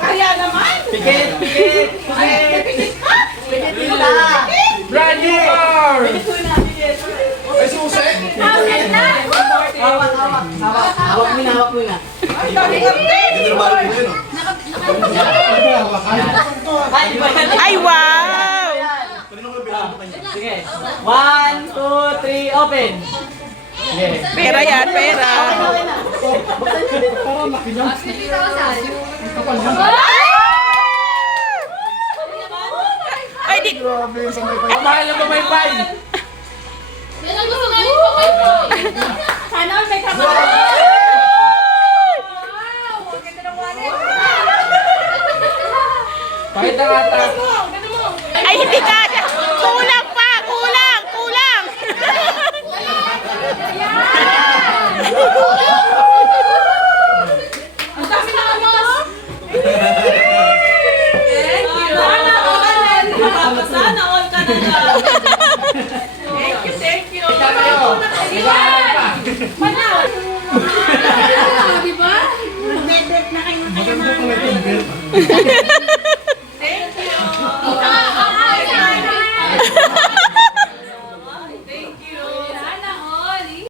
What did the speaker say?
Kaya naman. Pikit! Pikit! Pikit! Pikit nila! Brand new car! Pikit ko na! Pikit! Ay, susi! Hawak na. Hawak! Hawak! Hawak! Hawak mo na! Hawak mo na! Ay, dami update. Ito na balik mo yun, oh. Ay, wow! Sige. 1, 2, 3, open! Sige. Pera yan, pera. Okay na. Ay, di. Mahal na ba may bay? Yan ang gusto namin po kayo. Sana may trabaho. Wow! Ang ganda ng wallet. Pakita nga ta. Ay, hindi ka. Kulang pa, kulang, kulang. Ang dami na amos. Thank you. Sana all. Sana all ka na lang. Thank you, thank you. Manaw. Diba? Nag-break na kayo.